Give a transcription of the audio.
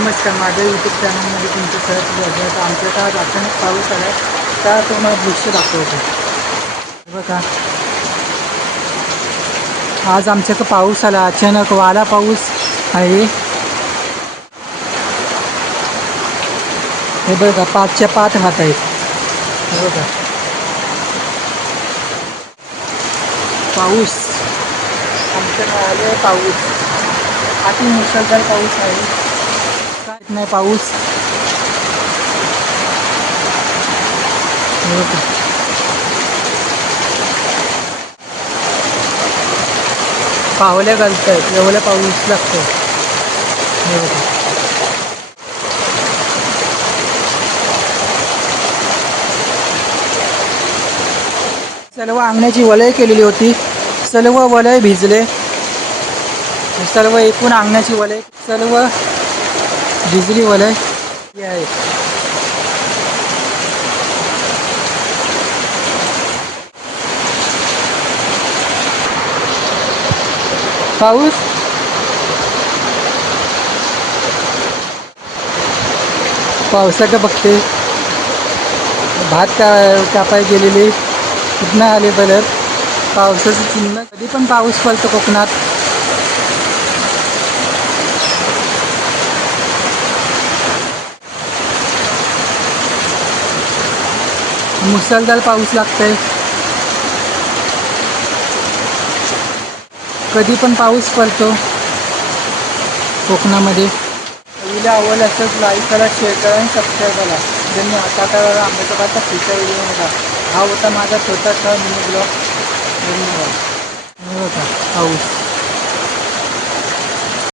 नमस्कार माझ्या यूट्यूब चॅनलमध्ये तुमचं सहज स्वागत. आमच्या काळात अचानक पाऊस आला त्या तुम्हाला दृश्य दाखवतो. बघा. आज आमच्याकडं पाऊस आला अचानक वाला पाऊस आहे. हे बघा पाचच्या पाच हात आहेत. हे बघा. पाऊस. आमच्याकडे आले पाऊस. अति मुसळधार पाऊस आहे. नाही पाऊस. पावल्या घालत आहेत एवढ्या पाऊस लागतो सर्व अंगणाची वलय केलेली होती. सर्व वलय भिजले. सर्व एकूण अंगणाची वलय. सर्व बिजली वाले आहे पाऊस पावसाचं बघते भात का कापाय गेलेली कुठनं आले बलर। पावसाचं चिन्ह कधी पण पाऊस पडतो कोकणात. मुसळधार पाऊस लागतंय. कधी पण पाऊस पडतो कोकणामध्ये. पहिला आवड असंच लाईक करा शेअर करा आणि सबस्क्राईब करा. ज्यांनी आता करा आंब्याचा पाता पुढच्या व्हिडिओमध्ये हा होता माझा छोटासा मिनी ब्लॉग धन्यवाद. पाऊस.